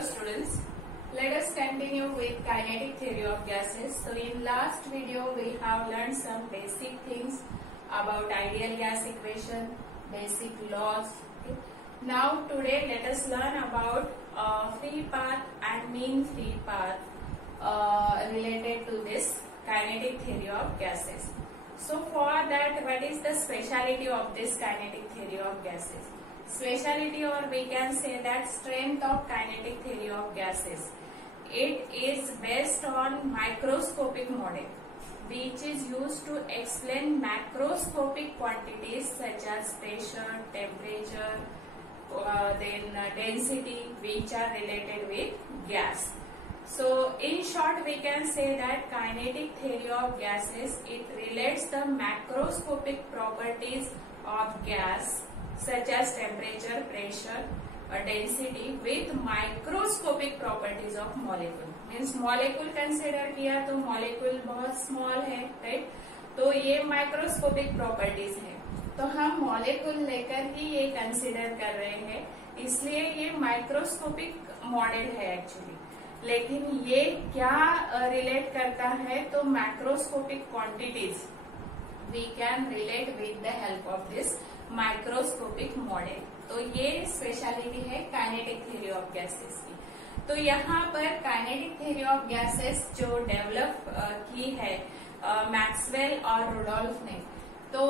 Hello students, let us continue with kinetic theory of gases. So in last video we have learned some basic things about ideal gas equation, basic laws. Okay. Now today let us learn about free path and mean free path related to this kinetic theory of gases. So for that, what is the speciality of this kinetic theory of gases? Speciality, or we can say that strength of kinetic theory of gases. It is based on microscopic model, which is used to explain macroscopic quantities such as pressure, temperature, then density, which are related with gas. So in short, we can say that kinetic theory of gases, it relates the macroscopic properties of gas such as temperature, pressure, density with microscopic properties of molecule. Means molecule consider किया तो molecule बहुत small है, right? तो ये microscopic properties है. तो हम molecule लेकर ही ये consider कर रहे हैं, इसलिए ये microscopic model है actually. लेकिन ये क्या relate करता है तो macroscopic quantities we can relate with the help of this microscopic model. तो ये स्पेशलिटी है काइनेटिक थ्योरी ऑफ गैसेस की. तो यहाँ पर काइनेटिक थ्योरी ऑफ गैसेस जो डेवलप की है मैक्सवेल और रुडोल्फ ने, तो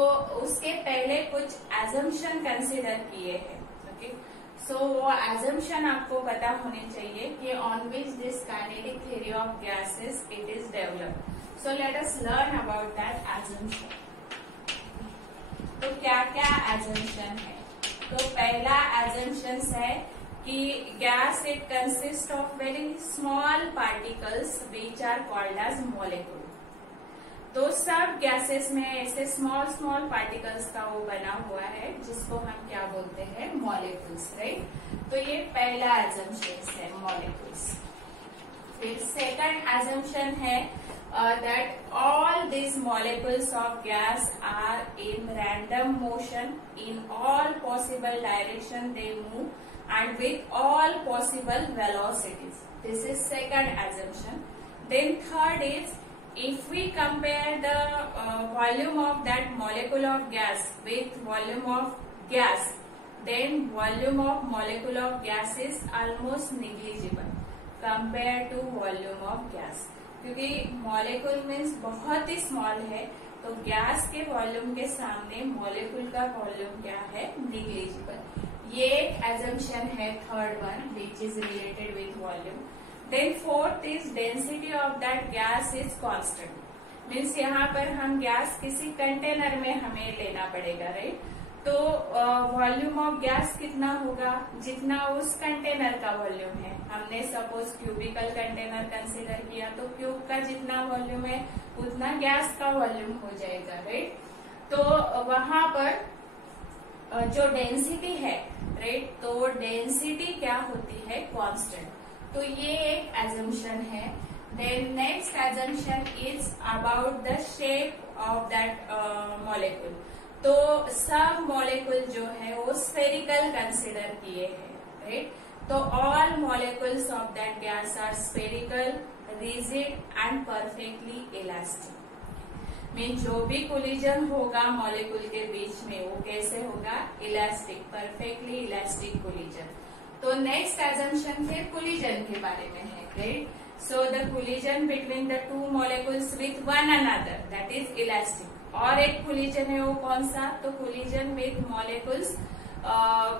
उसके पहले कुछ एजम्पशन कंसिडर किए हैं. ओके, सो वो एजम्पशन आपको पता होने चाहिए कि on which this kinetic theory of gases it is develop. So let us learn about that assumption. तो क्या क्या एजम्पशन है? तो पहला एजम्पशन है कि gas it consist of very small particles which are called as molecule. तो सब गैसेस में ऐसे स्मॉल स्मॉल पार्टिकल्स का वो बना हुआ है जिसको हम क्या बोलते हैं, मॉलिक्यूल्स, राइट. तो ये पहला एजम्पशन है, मॉलिक्यूल्स. फिर सेकंड एजम्पशन है that all these molecules of gas are in random motion in all possible direction they move and with all possible velocities. This is second assumption. Then third is, if we compare the volume of that molecule of gas with volume of gas, then volume of molecule of gas is almost negligible compared to volume of gas. क्योंकि molecule means बहुत ही small है, तो gas के volume के सामने molecule का volume क्या है, निग्लिजिबल. ये एक एजम्पशन है third one which is related with volume. Then fourth is density of that gas is constant. Means यहाँ पर हम गैस किसी कंटेनर में हमें लेना पड़ेगा, राइट. तो वॉल्यूम ऑफ गैस कितना होगा, जितना उस कंटेनर का वॉल्यूम है. हमने सपोज क्यूबिकल कंटेनर कंसीडर किया, तो क्यूब का जितना वॉल्यूम है उतना गैस का वॉल्यूम हो जाएगा, राइट. तो वहां पर जो डेंसिटी है, राइट, तो डेंसिटी क्या होती है, कांस्टेंट. तो ये एक एजम्पशन है. Then next assumption is about the shape of that molecule. तो सब मॉलिक्यूल जो है वो स्फेरिकल कंसिडर किए हैं, राइट. तो all molecules of that gas are spherical, rigid and perfectly elastic. Mean जो भी कोलिजन होगा मॉलिक्यूल के बीच में वो कैसे होगा, इलास्टिक, परफेक्टली इलास्टिक कोलिजन. तो नेक्स्ट एजम्पशन फिर कोलिजन के बारे में है, right. So the collision between the two molecules with one another, that is elastic. और एक कोलिजन है वो कौन सा, तो collision with molecules,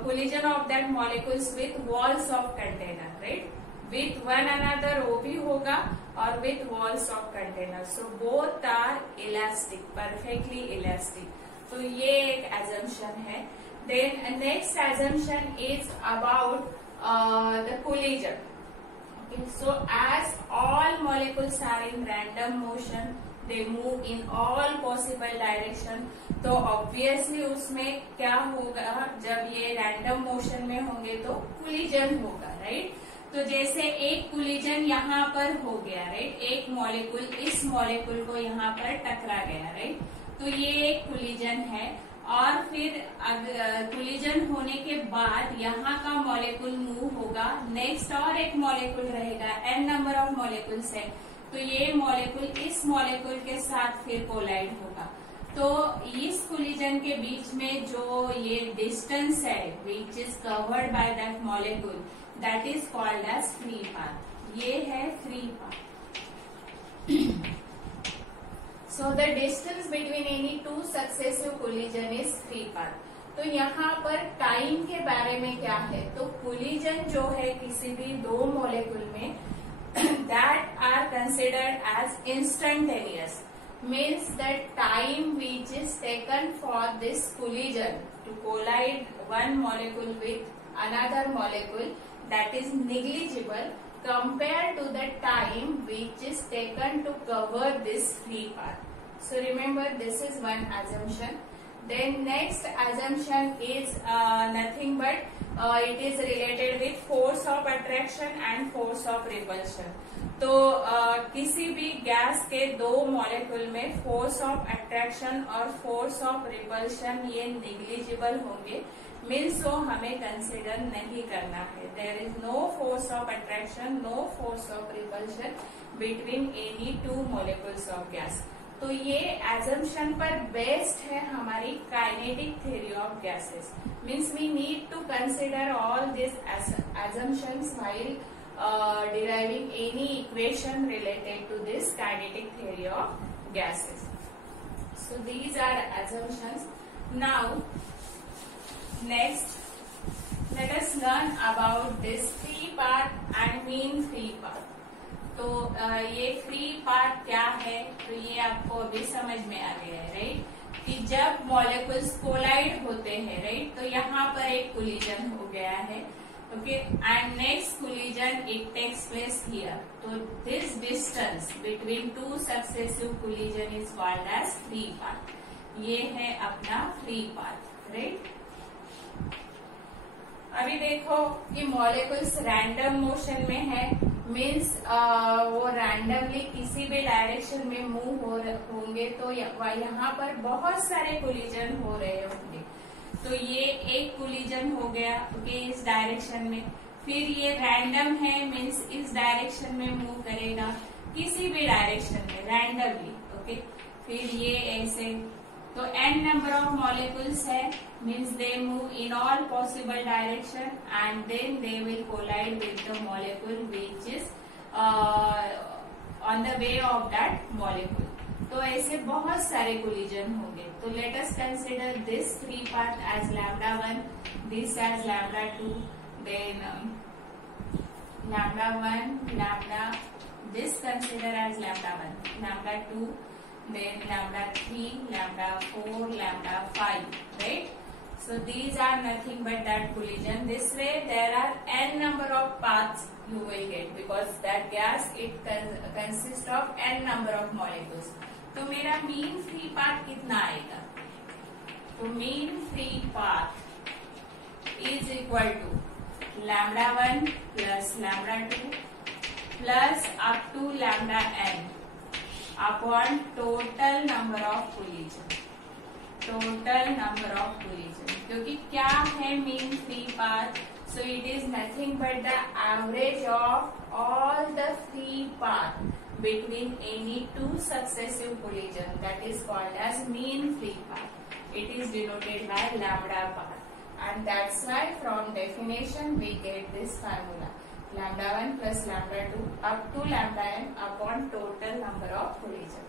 collision of that molecules with walls of container, right. With one another वो भी होगा और with walls of container. So both are elastic, perfectly elastic. तो ये एक एजम्पशन है. Then next assumption is about the collision. So as all molecules are in random motion, they move in all possible direction. तो obviously उसमें क्या होगा, जब ये रैंडम मोशन में होंगे तो कोलिजन होगा, राइट. तो जैसे एक कोलिजन यहाँ पर हो गया, राइट, एक मॉलिक्यूल इस मॉलिक्यूल को यहाँ पर टकरा गया, राइट. तो ये एक कोलिजन है. और फिर कोलिजन होने के बाद यहाँ का मॉलिक्यूल मूव होगा, नेक्स्ट और एक मॉलिक्यूल रहेगा, n नंबर ऑफ मॉलिक्यूल्स है, तो ये मॉलिक्यूल इस मॉलिक्यूल के साथ फिर कोलाइड होगा। तो इस कोलिजन के बीच में जो ये डिस्टेंस है which is covered by that molecule, that is called as free path. ये है free path. So the distance between any two successive collision is free path. तो यहाँ पर टाइम के बारे में क्या है, तो कोलिजन जो है किसी भी दो मॉलिक्यूल में that are considered as instantaneous, means that time which is taken for this collision to collide one molecule with another molecule, that is negligible compared to the time which is taken to cover this free path. So remember, this is one assumption. Then next assumption is nothing but it is related with force of attraction and force of repulsion. तो किसी भी gas के दो molecule में force of attraction और force of repulsion ये negligible होंगे, means वो हमें कंसिडर नहीं करना है। There is no force of attraction, no force of repulsion between any two molecules of gas. तो ये एजम्पशन पर बेस्ड है हमारी kinetic theory of gases, means we need to consider all this assumptions while deriving any equation related to this kinetic theory of gases. So these are assumptions. Now next let us learn about this free path and mean free path. तो ये free path क्या है, तो ये आपको अभी समझ में आ गया है, राइट, कि जब मॉलिक्यूल्स कोलाइड होते हैं, राइट, तो यहाँ पर एक कोलिजन हो गया है, okay, and next collision it takes place here. तो this distance between two successive collision is called as free path. ये है अपना फ्री पाथ, राइट। अभी देखो कि मॉलिक्यूल्स रैंडम मोशन में है, मीन्स वो रैंडमली किसी भी डायरेक्शन में मूव होंगे, तो यहाँ पर बहुत सारे कोलिजन हो रहे होंगे। तो ये एक कोलिजन हो गया, ओके, इस डायरेक्शन में, फिर ये रैंडम है, मीन्स इस डायरेक्शन में मूव करेगा किसी भी डायरेक्शन में रैंडमली, ओके, फिर ये ऐसे। तो n नंबर ऑफ मॉलिक्यूल्स है, means they move in all possible direction and then they will collide with the molecule which is on the way of that molecule. तो ऐसे बहुत सारे कोलिजन होंगे। तो let us consider this free path as lambda 1, this as lambda 2, then lambda 1, lambda, this consider as lambda 1, lambda 2, then lambda 3, lambda 4, lambda 5, right? So these are nothing but that collision. This way there are n number of paths you will get because that gas it consists of n number of molecules. तो मेरा mean free path कितना आएगा? तो mean free path is equal to lambda 1 plus lambda 2 plus up to lambda n upon total number of collision, total number of collision। क्योंकि क्या है mean free path? So it is nothing but the average of all the free path between any two successive collision, that is called as mean free path. It is denoted by lambda path, and that's why from definition we get this formula, lambda 1 plus lambda 2 up to lambda n upon total number of collision.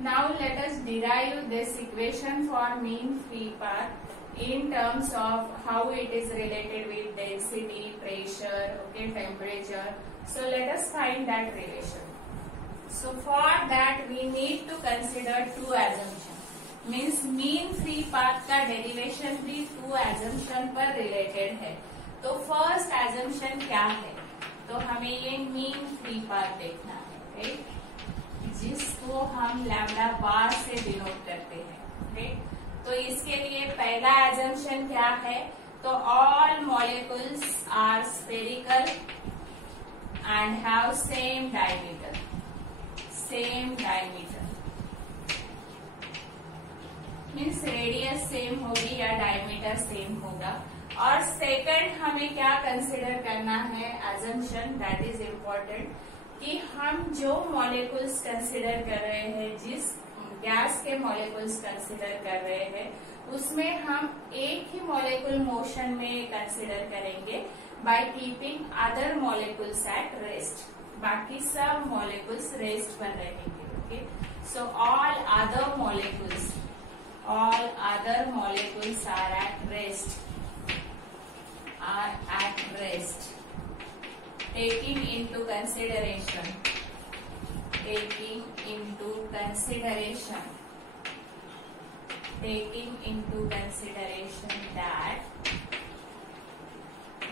Now let us derive this equation for mean free path in terms of how it is related with density, pressure, okay, temperature. So let us find that relation. So for that we need to consider two assumptions. Means mean free path का derivation भी two assumption पर related है। तो first assumption क्या है? तो हमें ये मीन फ्री पाथ देखना है, राइट, जिसको हम लैम्डा बार से डिनोट करते हैं, राइट। तो इसके लिए पहला एजम्पशन क्या है? तो all molecules are spherical and have same diameter, same diameter. Means radius same होगी या डायमीटर सेम होगा। और सेकंड हमें क्या कंसिडर करना है, अजम्पशन, दैट इज इम्पोर्टेंट, कि हम जो मॉलिक्यूल्स कंसिडर कर रहे हैं, जिस गैस के मॉलिक्यूल्स कंसिडर कर रहे हैं, उसमें हम एक ही मॉलिक्यूल मोशन में कंसिडर करेंगे by keeping other molecules at rest. बाकी सब मॉलिक्यूल्स रेस्ट पर रहेंगे। Okay, so all other molecules are at rest, taking into consideration that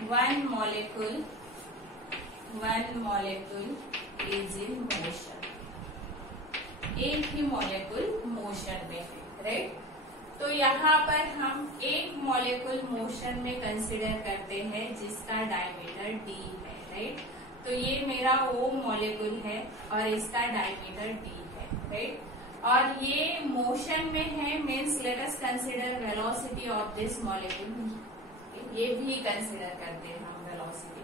one molecule is in motion, एक ही मॉलिक्यूल मोशन में है, राइट। तो यहाँ पर हम एक मॉलिक्यूल मोशन में कंसिडर करते हैं जिसका डायमीटर d है, राइट। तो ये मेरा वो मॉलिक्यूल है और इसका डायमीटर d है, राइट। और ये मोशन में है, means late us consider velocity of this molecule, ये भी कंसिडर करते हैं हम वेलोसिटी।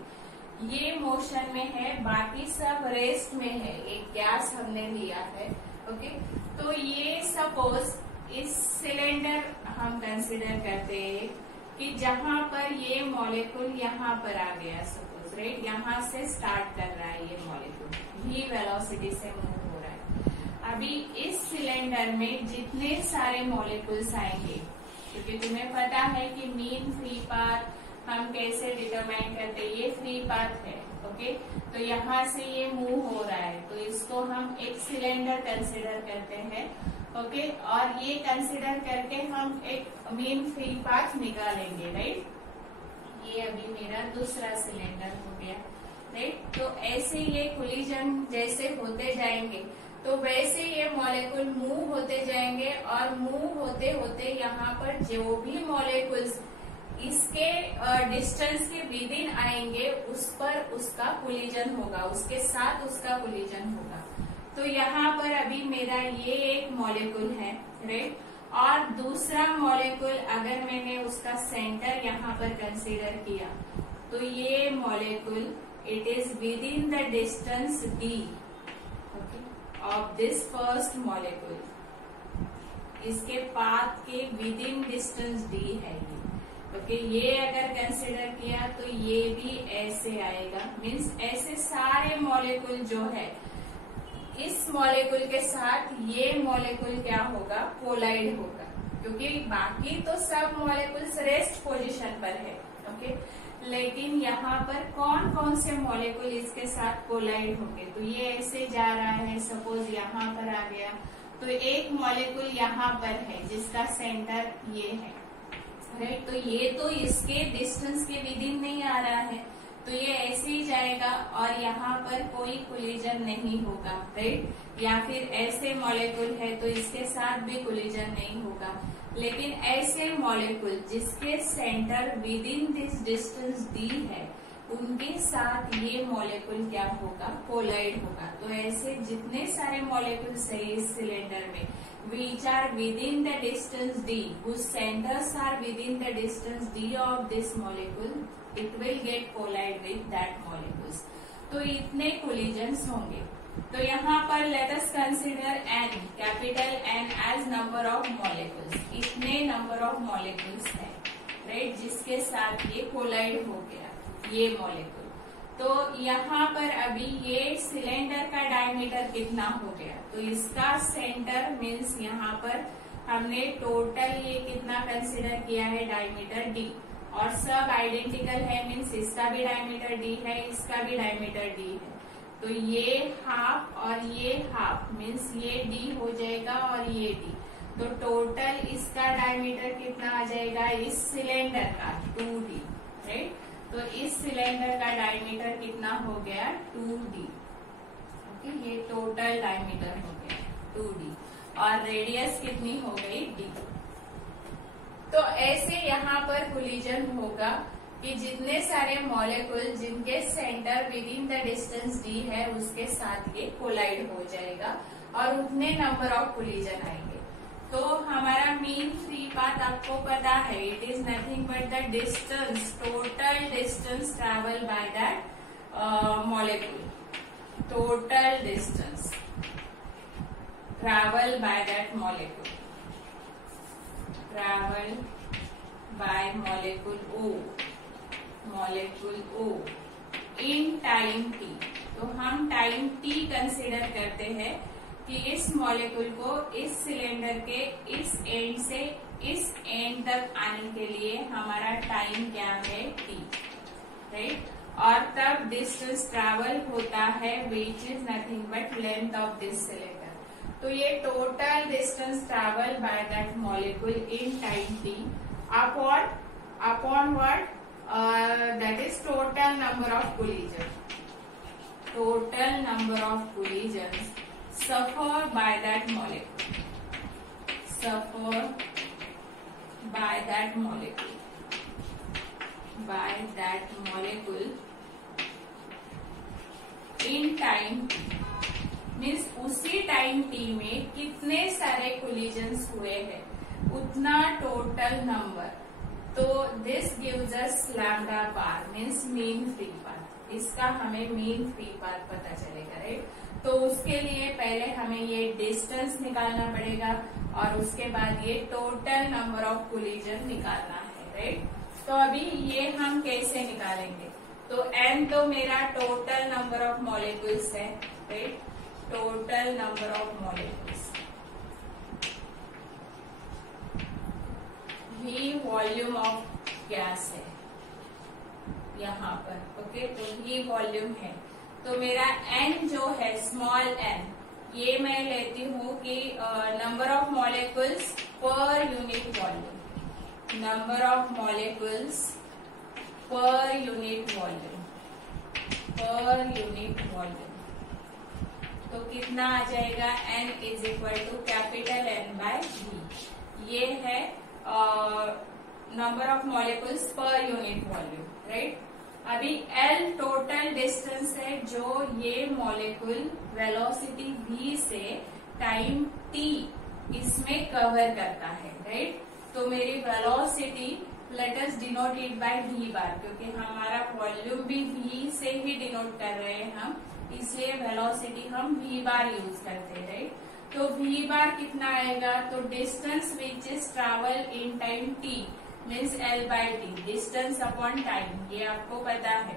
ये मोशन में है, बाकी सब रेस्ट में है, एक गैस हमने लिया है। ओके, तो ये सपोज इस सिलेंडर हम कंसिडर करते हैं कि जहां पर ये मॉलिक्यूल यहाँ पर आ गया, सपोज, राइट, यहाँ से स्टार्ट कर रहा है ये मॉलिक्यूल, भी वेलोसिटी से मूव हो रहा है। अभी इस सिलेंडर में जितने सारे मॉलिक्यूल्स आएंगे, क्योंकि तुम्हें पता है कि मीन फ्री पाथ हम कैसे डिटरमाइन करते हैं, ये फ्री पाथ है। ओके, तो यहाँ से ये मूव हो रहा है, तो इसको हम एक सिलेंडर कंसिडर करते हैं। ओके, और ये कंसिडर करके हम एक मीन फ्री पाथ निकालेंगे, राइट। ये अभी मेरा दूसरा सिलेंडर हो गया, राइट। तो ऐसे ये कोलिजन जैसे होते जाएंगे, तो वैसे ये मॉलिक्यूल मूव होते जाएंगे, और मूव होते होते यहाँ पर जो भी मॉलिक्यूल्स इसके डिस्टेंस के विद इन आएंगे, उस पर उसका कोलिजन होगा, उसके साथ उसका कोलिजन होगा। तो यहाँ पर अभी मेरा ये एक मॉलिक्यूल है, राइट, और दूसरा मॉलिक्यूल अगर मैंने उसका सेंटर यहाँ पर कंसीडर किया, तो ये molecule it is with in the distance d of this first molecule, इसके पाथ के विद इन डिस्टेंस d है ये। ओके, ये अगर कंसिडर किया तो ये भी ऐसे आएगा, मीन्स ऐसे सारे मॉलिक्यूल जो है इस मॉलिक्यूल के साथ ये मॉलिक्यूल क्या होगा, कोलाइड होगा, क्योंकि बाकी तो सब मॉलिक्यूल्स रेस्ट पोजीशन पर है। ओके, लेकिन यहाँ पर कौन कौन से मॉलिक्यूल इसके साथ कोलाइड होंगे, तो ये ऐसे जा रहा है, सपोज यहाँ पर आ गया, तो एक मॉलिक्यूल यहाँ पर है जिसका सेंटर ये है, राइट। तो ये तो इसके डिस्टेंस के विद इन नहीं आ रहा है, तो ये ऐसे ही जाएगा और यहाँ पर कोई कोलिजन नहीं होगा, राइट। या फिर ऐसे मॉलिक्यूल है तो इसके साथ भी कोलिजन नहीं होगा। लेकिन ऐसे मॉलिक्यूल जिसके centre with in this distance d है, उनके साथ ये मॉलिक्यूल क्या होगा, कोलाइड होगा। तो ऐसे जितने सारे मॉलिक्यूल्स है इस सिलेंडर में which are within the distance d, whose centers are within the distance d of this molecule, it will get collide with that molecules. तो इतने collisions होंगे। तो यहाँ पर let us consider n, capital N as number of molecules. इतने number of molecules है, right, जिसके साथ ये collide हो गया ये molecule। तो यहाँ पर अभी ये सिलेंडर का डायमीटर कितना हो गया, तो इसका सेंटर मीन्स यहाँ पर हमने टोटल ये कितना कंसिडर किया है, डायमीटर d, और सब आइडेंटिकल है, मीन्स इसका भी डायमीटर d है, इसका भी डायमीटर d है। तो ये हाफ और ये हाफ मीन्स ये d हो जाएगा और ये d, तो टोटल इसका डायमीटर कितना आ जाएगा इस सिलेंडर का, 2d, राइट। तो इस सिलेंडर का डायमीटर कितना हो गया, 2d। ओके, ये टोटल डायमीटर हो गया 2d, और रेडियस कितनी हो गई d। तो ऐसे यहाँ पर कोलिजन होगा कि जितने सारे मॉलिक्यूल जिनके centre with in the distance d है उसके साथ ये कोलाइड हो जाएगा और उतने नंबर ऑफ कोलिजन आएंगे। तो हमारा मीन फ्री पाथ आपको पता है, it is nothing but the distance, total distance travel by that molecule, total distance travel by that molecule, travel by molecule O in time t। तो हम time t consider करते हैं कि इस molecule को इस सिलेंडर के इस एंड से इस एंड तक आने के लिए हमारा टाइम क्या है t, राइट। और तब डिस्टेंस ट्रैवल होता है which is nothing but length of this cylinder. तो ये total distance travel by that molecule in time t upon what, that is total number of collisions, total number of collisions suffered by that molecule, suffered by that molecule, by that molecule in time t, means उसी time t में कितने सारे collisions हुए हैं उतना total number. तो this gives us lambda bar means mean free path. इसका हमें मीन फ्री पाथ पता चलेगा, राइट। तो उसके लिए पहले हमें ये डिस्टेंस निकालना पड़ेगा और उसके बाद ये टोटल नंबर ऑफ कोलिजन निकालना है, राइट। तो अभी ये हम कैसे निकालेंगे, तो n तो मेरा टोटल नंबर ऑफ मॉलिक्यूल्स है, right, total number of molecules, he volume of gas है यहाँ पर, ओके। तो ही वॉल्यूम है, तो मेरा n जो है स्मॉल n, ये मैं लेती हूँ कि number of molecules per unit volume, number of molecules per unit volume, per unit volume. तो कितना आ जाएगा, n is equal to capital N by V। ये है number of molecules per unit volume, right. अभी L टोटल डिस्टेंस है जो ये मॉलिक्यूल वेलोसिटी v से टाइम t इसमें कवर करता है, राइट। तो मेरी velocity let us denote it by v bar, क्योंकि हमारा वॉल्यूम भी v से ही डिनोट कर रहे हैं हम, इसलिए वेलोसिटी हम v बार यूज करते हैं, राइट। तो v बार कितना आएगा, तो distance which is travel in time t means L by T, distance upon time, ये आपको पता है।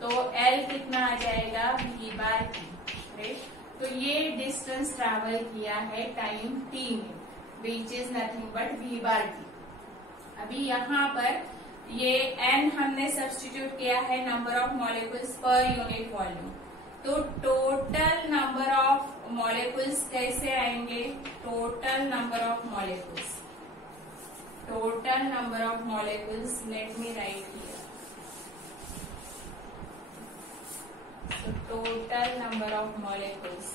तो L कितना आ जाएगा, v बार t, राइट। तो ये डिस्टेंस ट्रैवल किया है टाइम t में which is nothing but v bar t। अभी यहाँ पर ये n हमने सब्स्टिट्यूट किया है number of molecules per unit volume. तो टोटल नंबर ऑफ मॉलिक्यूल्स कैसे आएंगे, total number of molecules, total number of molecules, let me right here, total number of molecules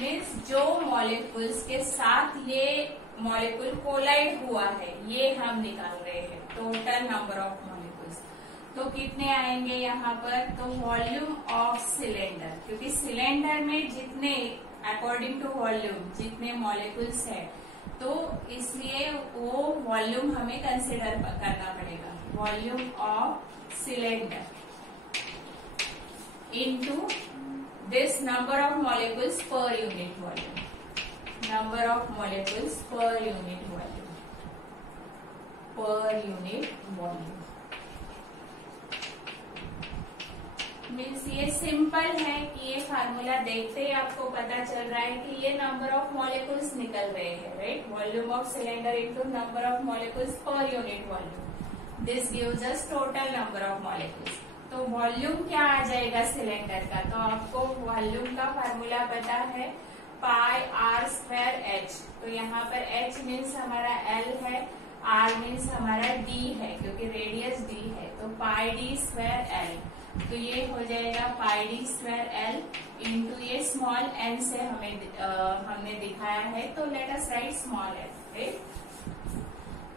means जो मॉलिक्यूल्स के साथ ये मॉलिक्यूल कोलाइड हुआ है ये हम निकाल रहे हैं, टोटल नंबर ऑफ मॉलिक्यूल्स। तो कितने आएंगे यहाँ पर, तो वॉल्यूम ऑफ सिलेंडर, क्योंकि सिलेंडर में जितने अकॉर्डिंग टू वॉल्यूम जितने मॉलिक्यूल्स है तो इसलिए वो वॉल्यूम हमें कंसिडर करना पड़ेगा, volume of cylinder into this number of molecules per unit volume, number of molecules per unit volume, per unit volume. Means ये सिंपल है कि ये फार्मूला देखते ही आपको पता चल रहा है कि ये नंबर ऑफ मॉलिक्यूल्स निकल रहे हैं, right. Volume of cylinder into number of molecules per unit volume, this gives us total number of molecules. तो वॉल्यूम क्या आ जाएगा सिलेंडर का, तो आपको वॉल्यूम का फार्मूला पता है पाई आर स्क्वायर एच। तो यहाँ पर एच मीन्स हमारा एल है, आर मीन्स हमारा डी है क्योंकि रेडियस डी है, तो पाई डी स्क्वायर एल। तो ये हो जाएगा pi d square l into ये स्मॉल एन से हमने दिखाया है, तो let us write small n, right.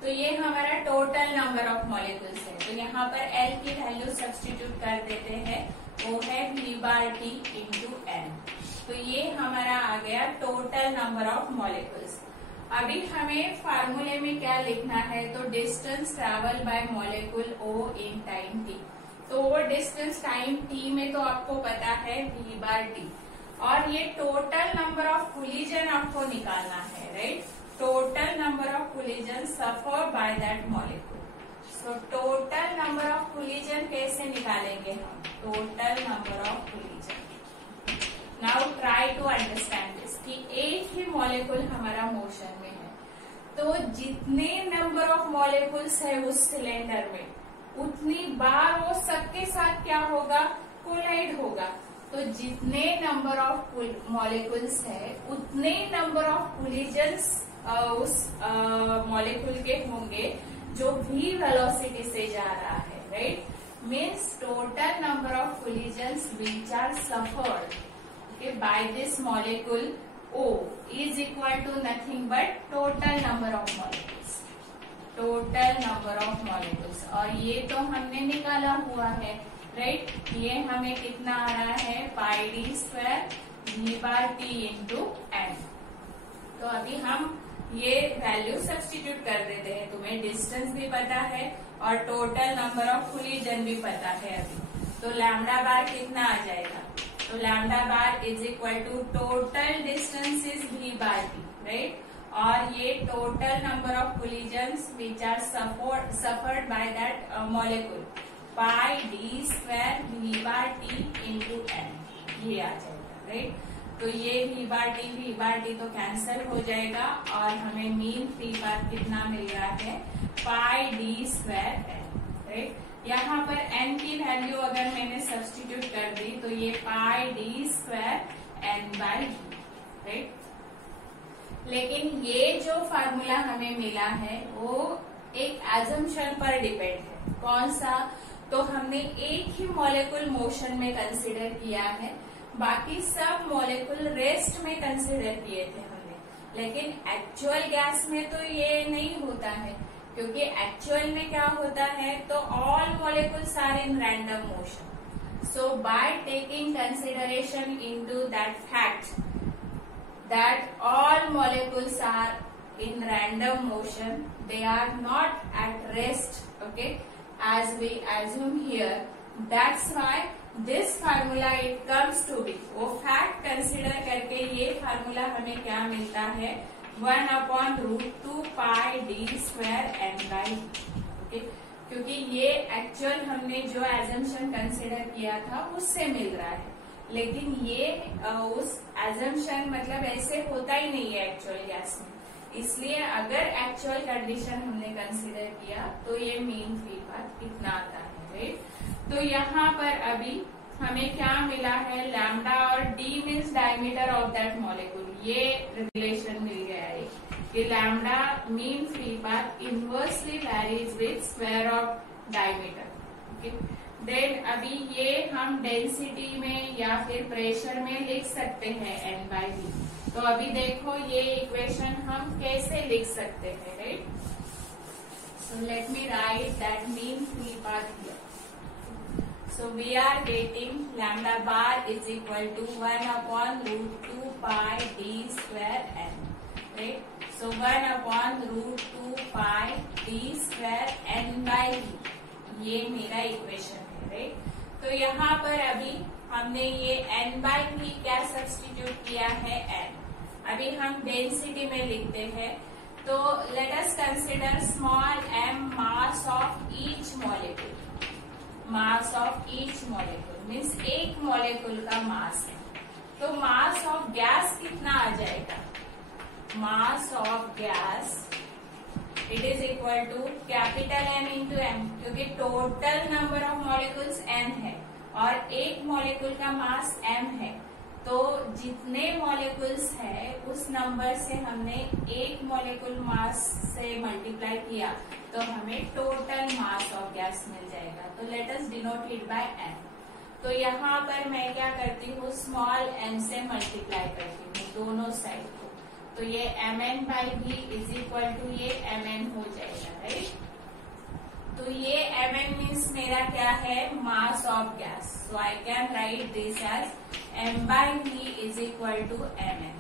तो ये हमारा टोटल नंबर ऑफ मॉलिक्यूल्स है। तो यहाँ पर L की वैल्यू सब्स्टिट्यूट कर देते हैं, वो है V/T इंटू N। तो ये हमारा आ गया टोटल नंबर ऑफ मॉलिक्यूल्स। अभी हमें फार्मूले में क्या लिखना है, तो distance travel by molecule O in time t। तो वो डिस्टेंस टाइम t में तो आपको पता है V/T, और ये टोटल नंबर ऑफ कोलिजन आपको निकालना है, right. Total number of collision suffered by that molecule. So total number of collision कैसे निकालेंगे हम, total number of collision. Now try to understand this कि एक ही मॉलिक्यूल हमारा मोशन में है, तो जितने नंबर ऑफ मॉलिक्यूल्स है उस सिलेंडर में, उतनी बार वो सबके साथ क्या होगा, कोलाइड होगा। तो जितने नंबर ऑफ मॉलिक्यूल्स है उतने नंबर ऑफ कोलिजन्स उस मॉलिक्यूल के होंगे जो v वेलोसिटी से जा रहा है, right. Means total number of collisions which are suffered by this molecule O is equal to nothing but total number of molecules, total number of molecules। और ये तो हमने निकाला हुआ है, राइट। ये हमें कितना आ रहा है, πd² V/T इंटू N। तो अभी हम ये वैल्यू सब्स्टिट्यूट कर देते हैं। तुम्हें डिस्टेंस भी पता है और टोटल नंबर ऑफ कोलिजन भी पता है अभी। तो लैम्डा बार कितना आ जाएगा, तो lambda bar is equal to total distance is V/T, right. और ये total number of collisions which are suffered by that molecule, πd² V/T into N, ये आ जाएगा, राइट। तो ये V/T तो कैंसिल हो जाएगा और हमें मीन फ्री पाथ कितना मिल रहा है, πd² N, राइट। यहाँ पर n की वैल्यू अगर मैंने सब्स्टिट्यूट कर दी तो ये πd² N/V, राइट। लेकिन ये जो फार्मूला हमें मिला है वो एक एजम्पशन पर डिपेंड है। कौन सा, तो हमने एक ही मॉलिक्यूल मोशन में कंसिडर किया है, बाकी सब मॉलिक्यूल रेस्ट में कंसिडर किए थे हमने। लेकिन एक्चुअल गैस में तो ये नहीं होता है, क्योंकि एक्चुअल में क्या होता है, तो all molecules are in random motion. So by taking consideration into that fact that all molecules are in random motion, they are not at rest, okay, as we assume here, that's why this formula it comes to be. वो fact consider करके ये formula हमें क्या मिलता है, 1/√2 πd² N/V, okay. क्योंकि ये actual हमने जो एजम्पशन कंसिडर किया था उससे मिल रहा है, लेकिन ये उस एजम्पशन मतलब ऐसे होता ही नहीं है एक्चुअल गैस में। इसलिए अगर एक्चुअल कंडीशन हमने कंसिडर किया तो ये मीन फ्री पाथ कितना आता है, राइट। तो यहाँ पर अभी हमें क्या मिला है, लैम्डा और d means diameter of that molecule, ये रिलेशन मिल गया है कि lambda mean free path inversely varies with square of diameter, okay. Then अभी ये हम डेंसिटी में या फिर प्रेशर में लिख सकते हैं N/V। तो अभी देखो ये इक्वेशन हम कैसे लिख सकते हैं, right. So let me right that mean free path here. So we are getting lambda bar is equal to 1/√2 πd² N, right? So 1/√2 πd² N/V, ये मेरा इक्वेशन है, राइट। तो यहाँ पर अभी हमने ये N/V क्या सब्स्टिट्यूट किया है, N। अभी हम डेंसिटी में लिखते हैं, तो let us consider small m mass of each molecule. Mass of each molecule means एक मॉलिक्यूल का मास है, तो मास ऑफ गैस कितना आ जाएगा, mass of gas it is equal to capital M into M, क्योंकि total number of molecules n है और एक मॉलिक्यूल का मास m है, तो जितने मॉलिक्यूल्स है उस नंबर से हमने एक मॉलिक्यूल मास से मल्टीप्लाई किया तो हमें टोटल मास ऑफ गैस मिल जाएगा। तो let us denote it bye n। तो यहाँ पर मैं क्या करती हूँ, स्मॉल m से मल्टीप्लाई करती हूँ दोनों साइड को, तो ये mn/v इज इक्वल टू ये mn हो जाएगा, राइट। तो ये mn मीन्स मेरा क्या है, mass of gas. So I can write this as m/v is equal to mn।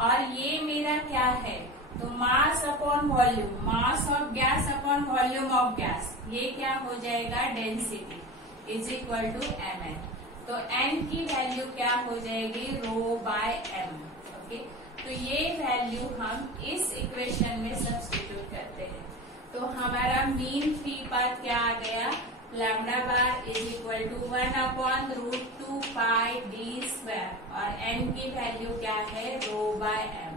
और ये मेरा क्या है, तो mass upon volume, mass of gas upon volume of gas, ये क्या हो जाएगा, density is equal to mn। तो n की वैल्यू क्या हो जाएगी, ρ/m। ओके, तो ये वैल्यू हम इस इक्वेशन में सब्स्टिट्यूट करते हैं। तो हमारा मीन फ्री पाथ क्या आ गया, lambda bar is equal to 1/√2 pi d square, और n की वैल्यू क्या है, ρ/m।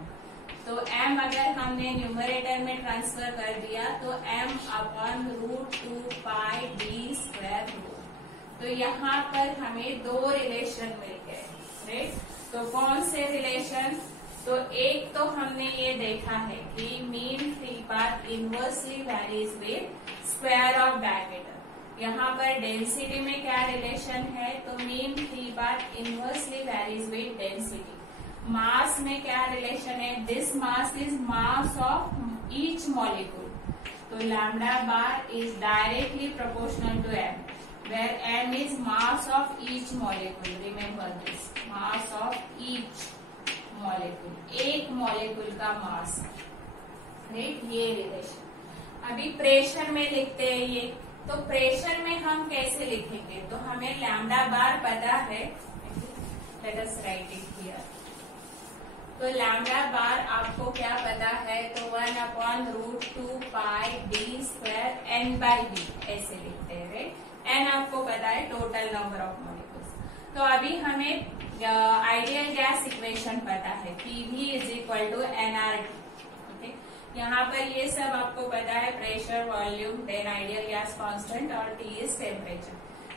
तो m अगर हमने न्यूमरेटर में ट्रांसफर कर दिया तो m/√2 पाई d स्क्वायर हो। तो यहाँ पर हमें दो रिलेशन मिल गए, राइट। तो कौन से रिलेशन, तो एक तो हमने ये देखा है कि mean free path inversely varies with square of diameter. यहाँ पर डेंसिटी में क्या रिलेशन है, तो mean free path inversely varies with density. Mass में क्या रिलेशन है, this mass is mass of each molecule. तो lambda bar is directly proportional to m, where m is mass of each molecule. Remember this, mass of each molecule, एक molecule का मास, right, ये relation. अभी pressure में लिखते हैं ये, तो प्रेशर में हम कैसे लिखेंगे, तो हमें लैम्डा बार पता है, late us right it here. तो लैम्डा बार आपको क्या पता है, तो 1/√2 पाई d स्क्वायर n/v ऐसे लिखते हैं, राइट। n आपको पता है टोटल नंबर ऑफ मॉलिक्यूल्स। तो अभी हमें आइडियल गैस इक्वेशन पता है, PV is equal to nRT। Okay, यहाँ पर ये सब आपको पता है, pressure, volume, then ideal gas constant, और T इज टेम्परेचर।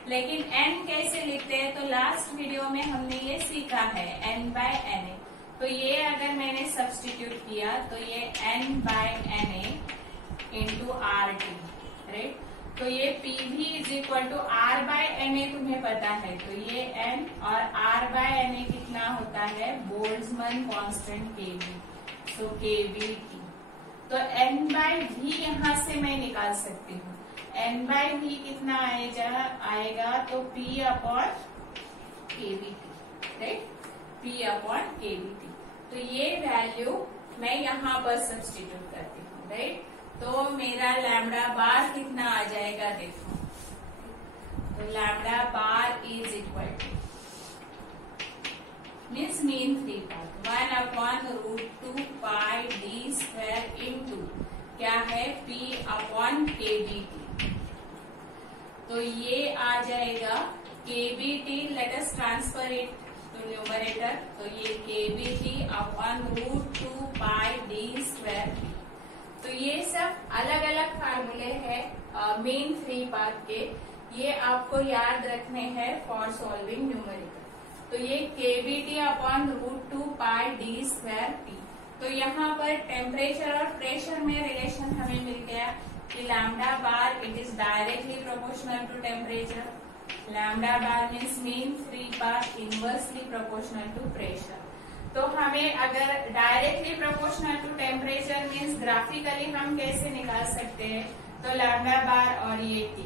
लेकिन n कैसे लिखते हैं, तो लास्ट वीडियो में हमने ये सीखा है, n/Na। तो ये अगर मैंने सब्स्टिट्यूट किया तो ये n/Na इंटू RT, राइट। तो ये PV is equal to R/Na तुम्हें पता है, तो ये n, और R/Na कितना होता है, बोल्ट्जमैन कांस्टेंट Kb, सो kBT। तो n/v यहाँ से मैं निकाल सकती हूँ, n/v कितना आएगा, तो P/kBT, राइट, P/kBT। तो ये वैल्यू मैं यहाँ पर सब्स्टिट्यूट करती हूँ, राइट। तो मेरा लैम्डा बार कितना आ जाएगा, देखो। तो lambda bar is equal to means mean free path 1/√2 pi d square into क्या है, P/kBT। तो ये आ जाएगा kBT, let us transfer it to numerator. तो ये kBT/√2 पाई d स्क्वायर। तो ये सब अलग अलग फार्मूले हैं मेन फ्री पाथ के, ये आपको याद रखने हैं फॉर सॉल्विंग न्यूमेरिकल। तो ये kBT/√2 पाई d स्क्वायर T। तो यहाँ पर टेम्परेचर और प्रेशर में रिलेशन हमें मिल गया कि lambda bar it is directly proportional to temperature. Lambda bar means mean free path inversely proportional to pressure. तो हमें अगर directly proportional to temperature means graphically हम कैसे निकाल सकते हैं, तो लैम्डा बार और ये T,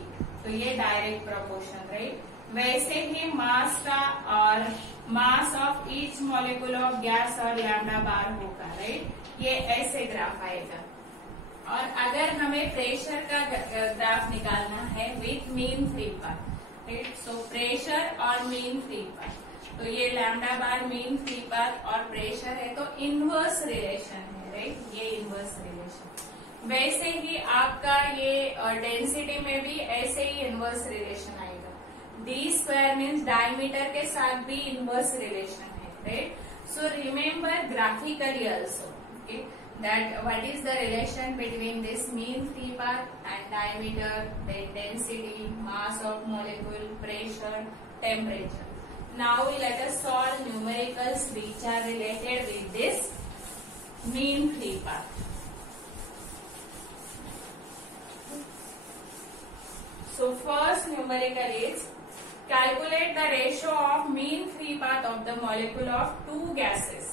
तो ये डायरेक्ट प्रोपोर्शन, राइट। वैसे ही मास का और मास of each molecule of gas और लैम्डा बार होगा, राइट। ये ऐसे ग्राफ आएगा। और अगर हमें प्रेशर का ग्राफ निकालना है with mean free path, right, so pressure और मीन फ्री पाथ, तो ये लैम्डा बार मीन फ्री पाथ और प्रेशर है, तो इनवर्स रिलेशन है, राइट, ये इनवर्स रिलेशन। वैसे ही आपका ये डेंसिटी में भी ऐसे ही इनवर्स रिलेशन आएगा। d स्क्वायर मीन्स डायमीटर के साथ भी इनवर्स रिलेशन है, right. So remember graphically also, okay, that what is the relation between this mean free path and diameter, then density, mass of molecule, pressure, temperature. Now let us solve numericals which are related with this mean free path. So first numerical is calculate the ratio of mean free path of the molecule of two gases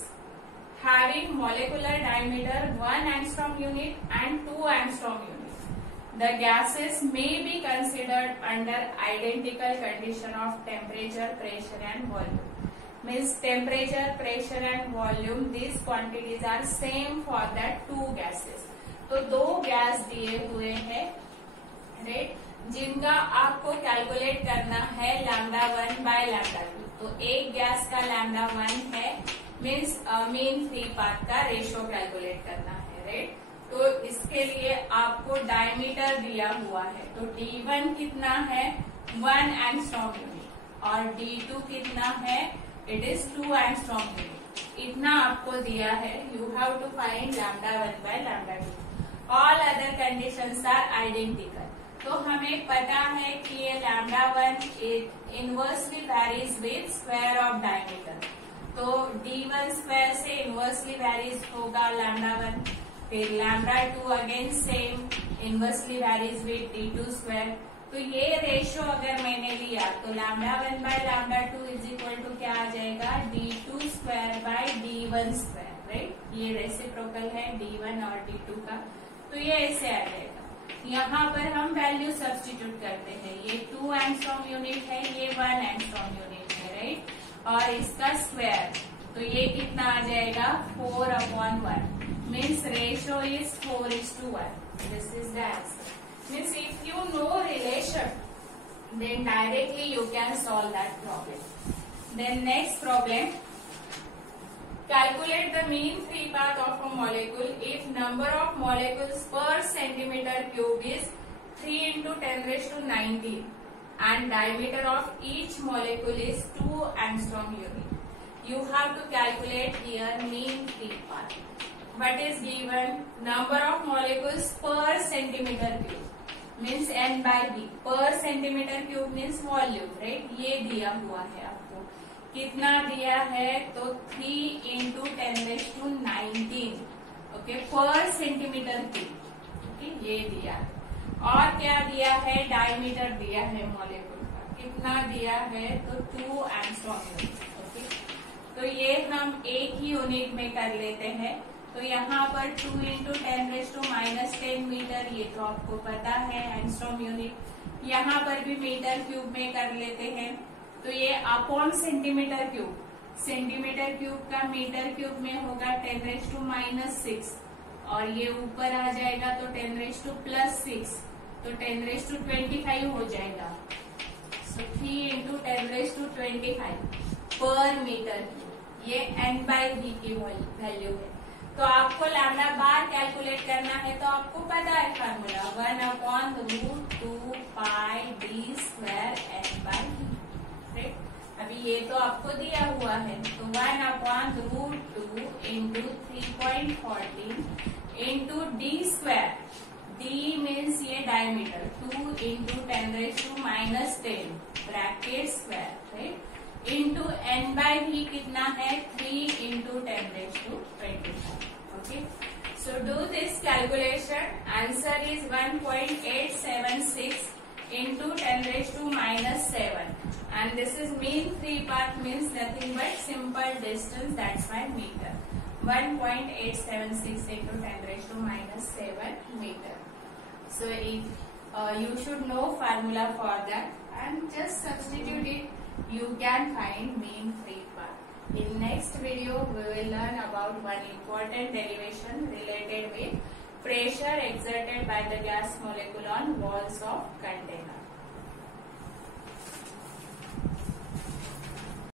having molecular diameter 1 angstrom unit and 2 angstrom unit. The gases may be considered under identical condition of temperature, pressure and volume. Means temperature, pressure and volume, these quantities are same for the two gases. तो दो gas दिए हुए हैं, right, जिनका आपको calculate करना है λ1 by λ2. तो एक गैस का λ1 है, मीन्स मीन फ्री पाथ का रेशियो कैलकुलेट करना है, राइट. तो इसके लिए आपको डायमीटर दिया हुआ है, तो D1 कितना है 1 एंगस्ट्रॉम यूनिट और D2 कितना है, इट इज 2 एंगस्ट्रॉम यूनिट. इतना आपको दिया है. You have to find λ1 by λ2. All other conditions are identical. तो हमें पता है कि ये λ1 inversely varies with square of diameter. तो D1 स्क्वायर से इनवर्सली वैरीज होगा λ1. फिर λ2 again same inversely varies with D2 square. तो ये रेशियो अगर मैंने लिया तो λ1 बाय λ2 इज इक्वल टू क्या आ जाएगा, D2 square by D1 square, right. ये रेसिप्रोकल है D1 और D2 का, तो ये ऐसे आ जाएगा. यहाँ पर हम वैल्यू सब्स्टिट्यूट करते हैं. ये 2 एंगस्ट्रॉम यूनिट है, ये 1 एंगस्ट्रॉम यूनिट है, राइट. और इसका स्क्वायर, तो ये कितना आ जाएगा 4/1. Means ratio is 4:1. This is the answer. Means if you know relation, then directly you can solve that problem. Then next problem, calculate the mean free path of a molecule if number of molecules per centimeter cube is 3 into 10 raised to 19 and diameter of each molecule is 2 angstrom unit. You have to calculate here mean free path. What is given? Number of molecules per centimeter cube. Means n by b. पर centimeter cube means volume, right. ये दिया हुआ है आपको. कितना दिया है, तो 3 into 10 raised to 19, ओके, पर सेंटीमीटर क्यूब, ओके, ये दिया है. और क्या दिया है, डायमीटर दिया है मॉलिक्यूल का. कितना दिया है, तो 2 एंगस्ट्रॉम यूनिट, ओके. तो ये हम एक ही यूनिट में कर लेते हैं. तो यहाँ पर 2 into 10 raised to -10 मीटर, ये तो आपको पता है एंगस्ट्रॉम यूनिट. यहाँ पर भी मीटर क्यूब में कर लेते हैं. तो ये upon centimetre cube, centimetre cube का मीटर क्यूब में होगा 10 raised to -6 और ये ऊपर आ जाएगा तो 10 raised to +6, तो 10 raised to 25 हो जाएगा. सो 3 into 10 raised to 25 पर मीटर क्यूब. ये n by v की वैल्यू है. तो आपको लैम्डा बार कैलकुलेट करना है, तो आपको पता है formula 1/√2 pi d square n by v, right. अभी ये तो आपको दिया हुआ है, तो 1/√2 into 3.14 into d square. d means ये diameter, 2 into 10 raised to -10 bracket square, right, into n by v कितना है 3 into 10 raised to 25. Okay, so do this calculation. Answer is 1.876 into 10 raised to -7, and this is mean free path means nothing but simple distance. That's why meter. 1.876 into 10 raised to -7 meter. So if you should know formula for that and just substitute it, you can find mean free path. In next video, we will learn about one important derivation related with pressure exerted by the gas molecule on walls of container.